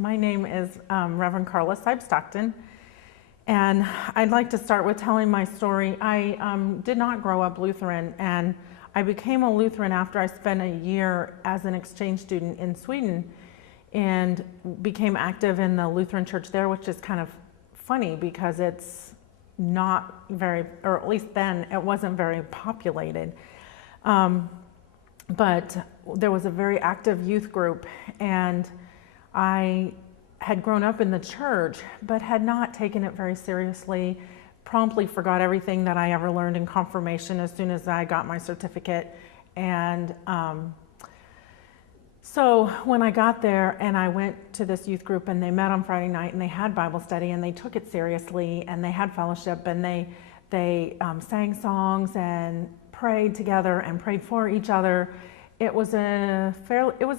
My name is Reverend Karla Seyb-Stockton, and I'd like to start with telling my story. I did not grow up Lutheran, and I became a Lutheran after I spent a year as an exchange student in Sweden and became active in the Lutheran church there, which is kind of funny because it's not very, or at least then it wasn't very populated. But there was a very active youth group, and I had grown up in the church, but had not taken it very seriously, promptly forgot everything that I ever learned in confirmation as soon as I got my certificate. And so when I got there and I went to this youth group and they met on Friday night and they had Bible study and they took it seriously and they had fellowship and they sang songs and prayed together and prayed for each other. It was a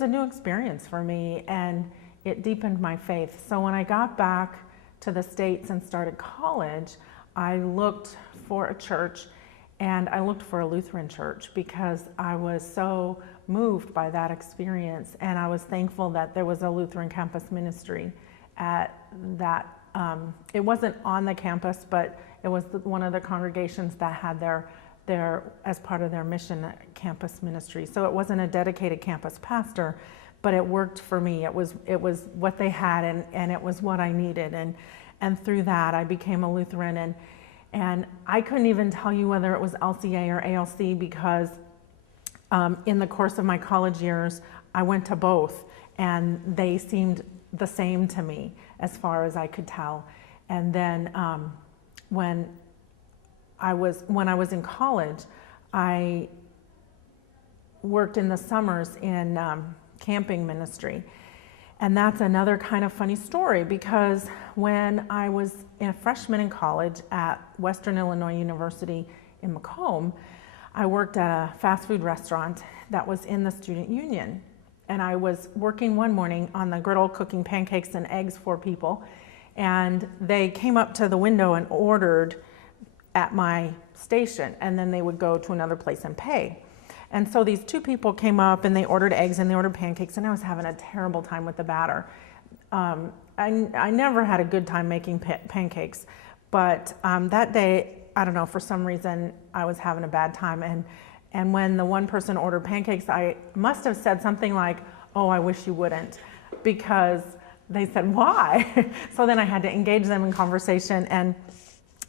new experience for me, and it deepened my faith. So when I got back to the States and started college, I looked for a church, and I looked for a Lutheran church because I was so moved by that experience, and I was thankful that there was a Lutheran campus ministry at that. It wasn't on the campus, but it was one of the congregations that had their as part of their mission campus ministry. So it wasn't a dedicated campus pastor, but it worked for me. It was what they had, and it was what I needed. And through that, I became a Lutheran. And I couldn't even tell you whether it was LCA or ALC because in the course of my college years, I went to both, and they seemed the same to me as far as I could tell. And then when I was in college, I worked in the summers in camping ministry. And that's another kind of funny story because when I was a freshman in college at Western Illinois University in Macomb, I worked at a fast food restaurant that was in the student union. And I was working one morning on the griddle cooking pancakes and eggs for people. And they came up to the window and ordered at my station, and then they would go to another place and pay. And so these two people came up and they ordered eggs and they ordered pancakes, and I was having a terrible time with the batter. I never had a good time making pancakes, but that day, I don't know, for some reason, I was having a bad time. And when the one person ordered pancakes, I must have said something like, "Oh, I wish you wouldn't," because they said, "Why?" So then I had to engage them in conversation, and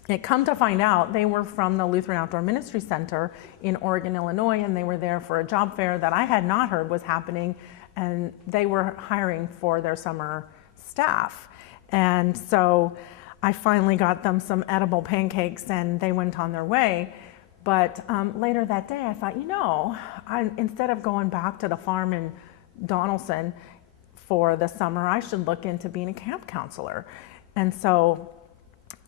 it come to find out they were from the Lutheran Outdoor Ministry Center in Oregon, Illinois, and they were there for a job fair that I had not heard was happening, and they were hiring for their summer staff. And so I finally got them some edible pancakes, and they went on their way. But later that day, I thought, instead of going back to the farm in Donaldson for the summer, I should look into being a camp counselor. And so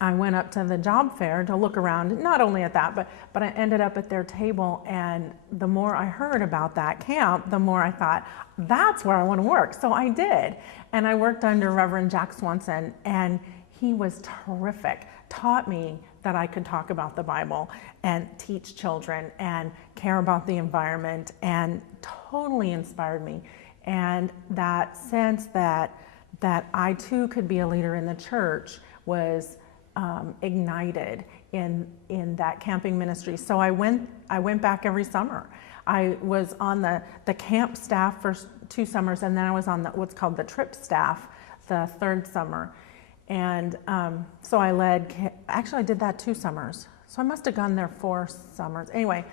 I went up to the job fair to look around, not only at that, but I ended up at their table, and the more I heard about that camp, the more I thought, that's where I want to work. So I did, and I worked under Reverend Jack Swanson, and he was terrific, taught me that I could talk about the Bible and teach children and care about the environment, and totally inspired me. And that sense that I too could be a leader in the church was ignited in that camping ministry. So I went back every summer. I was on the camp staff for 2 summers, and then I was on what's called the trip staff the 3rd summer. And so I actually I did that 2 summers. So I must have gone there 4 summers. Anyway,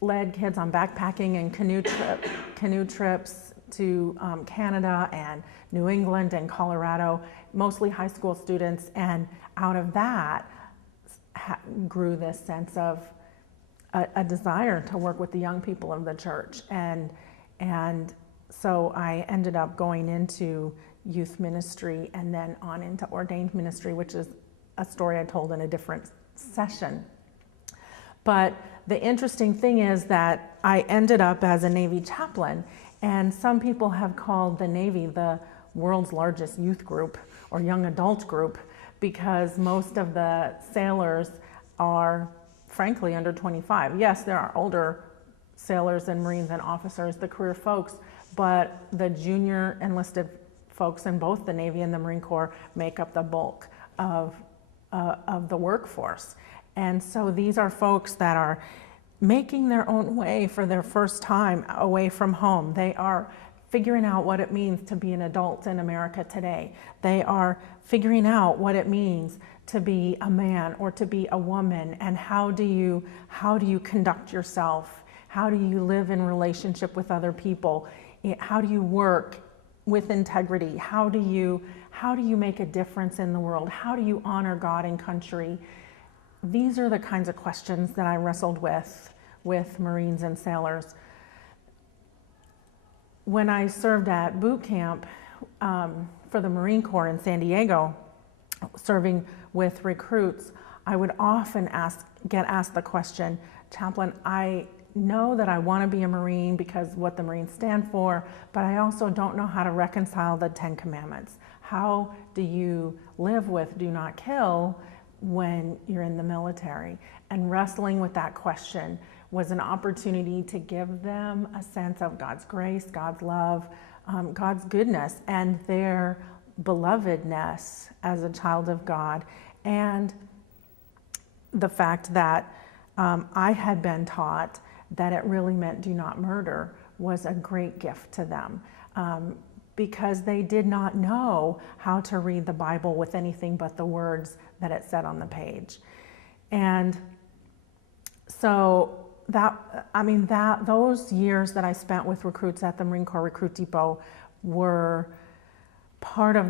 led kids on backpacking and canoe trips to Canada and New England and Colorado, mostly high school students, and out of that grew this sense of a desire to work with the young people of the church, and so I ended up going into youth ministry and then on into ordained ministry, which is a story I told in a different session. But the interesting thing is that I ended up as a Navy chaplain, and some people have called the Navy the world's largest youth group or young adult group because most of the sailors are frankly under 25. Yes, there are older sailors and Marines and officers, the career folks, but the junior enlisted folks in both the Navy and the Marine Corps make up the bulk of the workforce. And so these are folks that are making their own way for their first time away from home. They are figuring out what it means to be an adult in America today. They are figuring out what it means to be a man or to be a woman, and how do you conduct yourself? How do you live in relationship with other people? How do you work with integrity? How do you make a difference in the world? How do you honor God and country? These are the kinds of questions that I wrestled with Marines and sailors. When I served at boot camp for the Marine Corps in San Diego, serving with recruits, I would often get asked the question, Chaplain, I know that I want to be a Marine because what the Marines stand for, but I also don't know how to reconcile the 10 Commandments. How do you live with do not kill when you're in the military? And wrestling with that question was an opportunity to give them a sense of God's grace, God's love, God's goodness, and their belovedness as a child of God. And the fact that I had been taught that it really meant do not murder was a great gift to them, because they did not know how to read the Bible with anything but the words that it said on the page. And so those years that I spent with recruits at the Marine Corps Recruit Depot were part of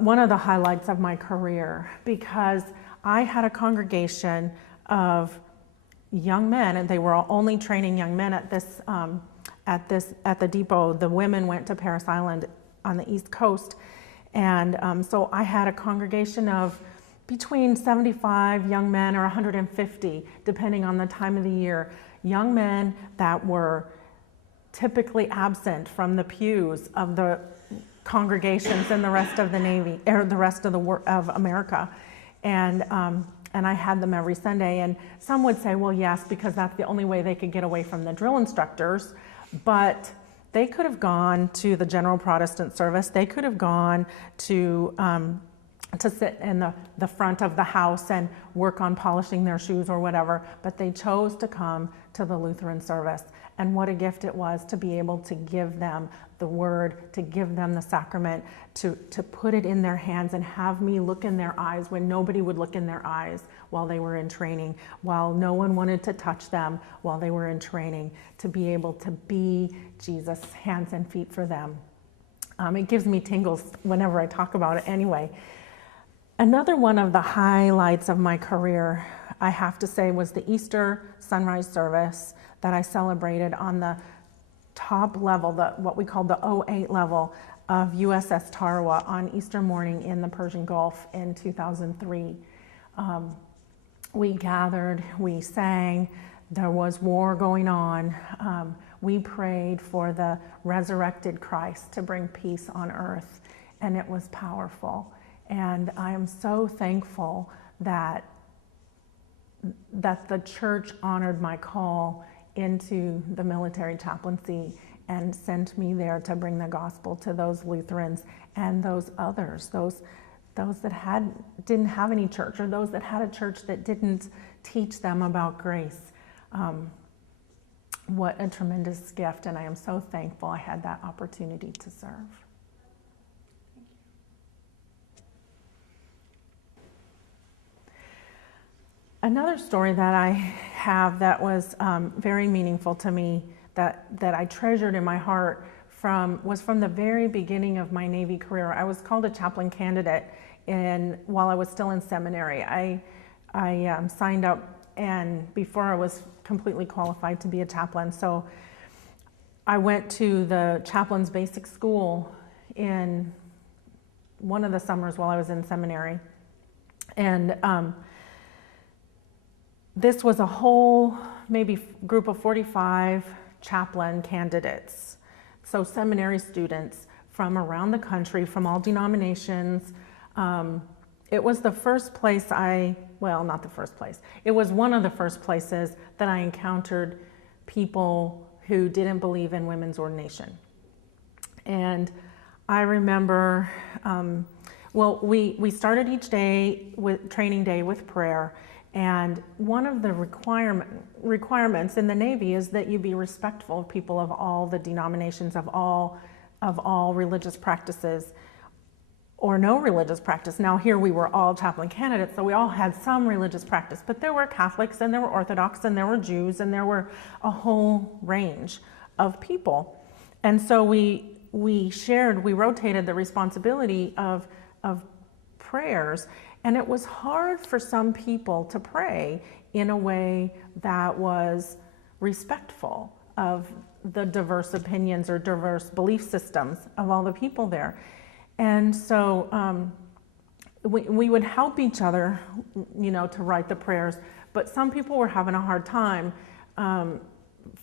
one of the highlights of my career, because I had a congregation of young men, and they were only training young men at the depot. The women went to Parris Island on the East Coast, and so I had a congregation of between 75 young men or 150, depending on the time of the year, young men that were typically absent from the pews of the congregations in the rest of the Navy, or the rest of of America, and I had them every Sunday. And some would say, well, yes, because that's the only way they could get away from the drill instructors, but they could have gone to the General Protestant Service. They could have gone to sit in the front of the house and work on polishing their shoes or whatever, but they chose to come to the Lutheran service. And what a gift it was to be able to give them the word, to give them the sacrament, to put it in their hands and have me look in their eyes when nobody would look in their eyes while they were in training, while no one wanted to touch them while they were in training, to be able to be Jesus' hands and feet for them. It gives me tingles whenever I talk about it anyway. Another one of the highlights of my career, I have to say, was the Easter sunrise service that I celebrated on the top level, what we call the 08 level of USS Tarawa on Easter morning in the Persian Gulf in 2003. We gathered, we sang, there was war going on. We prayed for the resurrected Christ to bring peace on earth, and it was powerful. And I am so thankful that the church honored my call into the military chaplaincy and sent me there to bring the gospel to those Lutherans and those others, those that didn't have any church, or those that had a church that didn't teach them about grace. What a tremendous gift, and I am so thankful I had that opportunity to serve. Another story that I have that was very meaningful to me, that I treasured in my heart was from the very beginning of my Navy career. I was called a chaplain candidate while I was still in seminary. I signed up and before I was completely qualified to be a chaplain. So I went to the chaplain's basic school in one of the summers while I was in seminary. And this was a whole maybe group of 45 chaplain candidates. So seminary students from around the country, from all denominations. It was the first place not the first place. It was one of the first places that I encountered people who didn't believe in women's ordination. And I remember, well, we started each day with training day with prayer, and one of the requirements in the Navy is that you be respectful of people of all the denominations, of all religious practices, or no religious practice. Now here we were all chaplain candidates, so we all had some religious practice, but there were Catholics and there were Orthodox and there were Jews and there were a whole range of people. And so we rotated the responsibility of prayers, and it was hard for some people to pray in a way that was respectful of the diverse opinions or diverse belief systems of all the people there. And so we would help each other, to write the prayers, but some people were having a hard time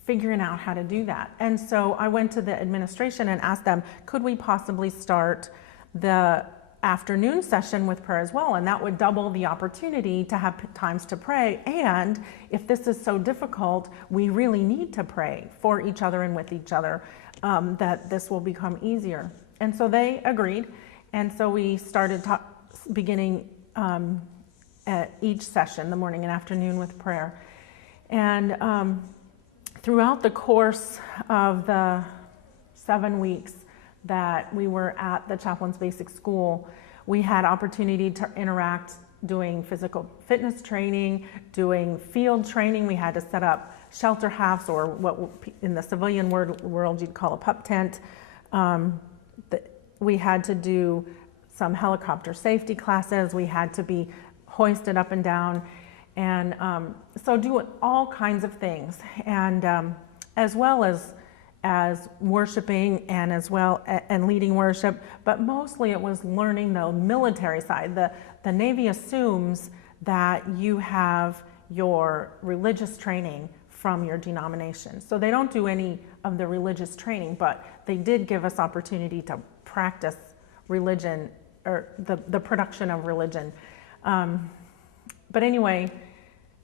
figuring out how to do that. And so I went to the administration and asked them, could we possibly start the afternoon session with prayer as well? And that would double the opportunity to have times to pray. And if this is so difficult, we really need to pray for each other and with each other, that this will become easier. And so they agreed, and so we started beginning at each session, the morning and afternoon, with prayer. And throughout the course of the 7 weeks that we were at the Chaplain's Basic School, we had opportunity to interact, doing physical fitness training, doing field training. We had to set up shelter halves, or what in the civilian world you'd call a pup tent. We had to do some helicopter safety classes. We had to be hoisted up and down, and so do all kinds of things, and as well as worshiping, and as well and leading worship. But mostly it was learning the military side. The Navy assumes that you have your religious training from your denomination, so they don't do any of the religious training, but they did give us opportunity to practice religion, or the production of religion. But anyway,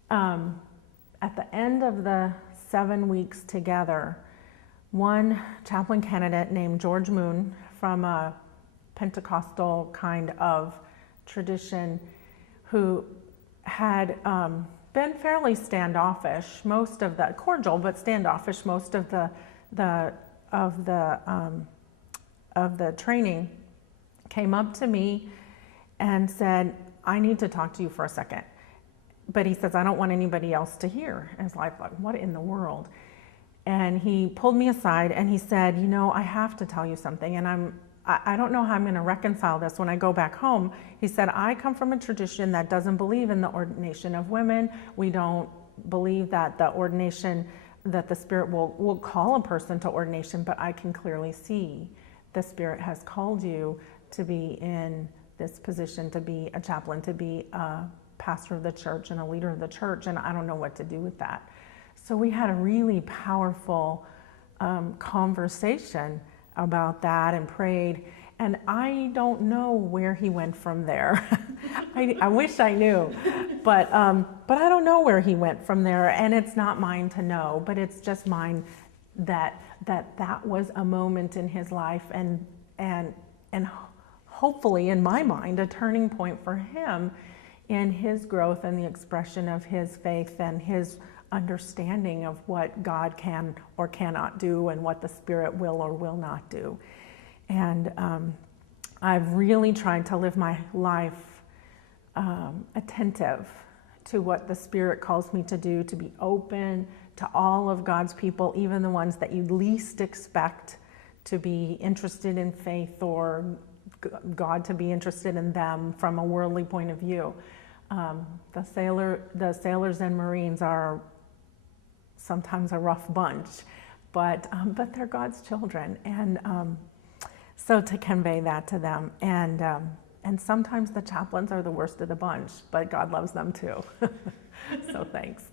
at the end of the 7 weeks together, one chaplain candidate named George Moon, from a Pentecostal kind of tradition, who had been fairly standoffish, most of the cordial, but standoffish most of the training, came up to me and said, I need to talk to you for a second. But he says, I don't want anybody else to hear. And it's like, what in the world? And he pulled me aside and he said, I have to tell you something, and I don't know how I'm going to reconcile this when I go back home. He said, I come from a tradition that doesn't believe in the ordination of women. We don't believe that that the Spirit will call a person to ordination, but I can clearly see the Spirit has called you to be in this position, to be a chaplain, to be a pastor of the church and a leader of the church, and I don't know what to do with that. So we had a really powerful conversation about that and prayed, and I don't know where he went from there. I wish I knew, but I don't know where he went from there, and it's not mine to know, but it's just mine that was a moment in his life, and hopefully, in my mind, a turning point for him in his growth and the expression of his faith and his understanding of what God can or cannot do, and what the Spirit will or will not do. And I've really tried to live my life attentive to what the Spirit calls me to do, to be open to all of God's people, even the ones that you least expect to be interested in faith, or God to be interested in them from a worldly point of view. The sailors and Marines are sometimes a rough bunch, but they're God's children, and so to convey that to them, and sometimes the chaplains are the worst of the bunch, but God loves them too. So thanks.